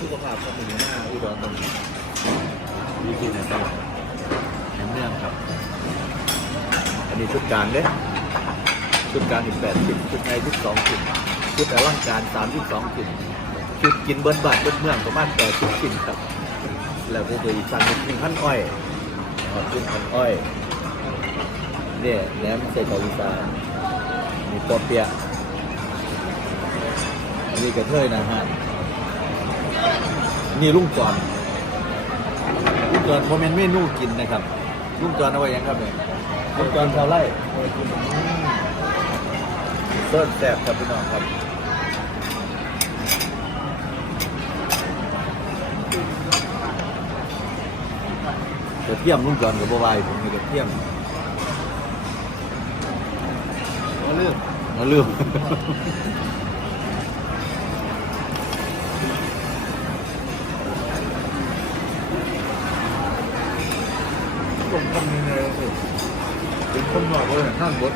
สุขภาพของหมูหน้าอุดรธานีวิธีนะครับแหนมเนืองครับ อันนี้ชุดกางเด้ชุดกางอีกแปดชิ้นชุดในชุดสองชิ้นชุดอลังการสามชุดสองชิ้นชุดกินเบิ้ลบาทเบิ้ลเมืองประมาณแปดสิบชิ้นครับ แล้วก็จะอีกสั่งหนึ่งพันอ้อยนะครับขึ้นพันอ้อยเนี่ยแหนมใส่กาอีสานมีปอเปียนี่กระเทยนะฮะ นี่ลุงจอนลุงจอนโมเมนต์เมนูกินนะครับลุงจอนเอาไว้ยังครับเนี่ยลุงจอนชาวไร่เส้นแซ่บครับพี่น้องครับกระเทียมลุงจอนกับบวายผมมีกระเทียมมาเรื่องมาลืม ผมทำยังไงสิเป็นคนบอกว่าห้ามบด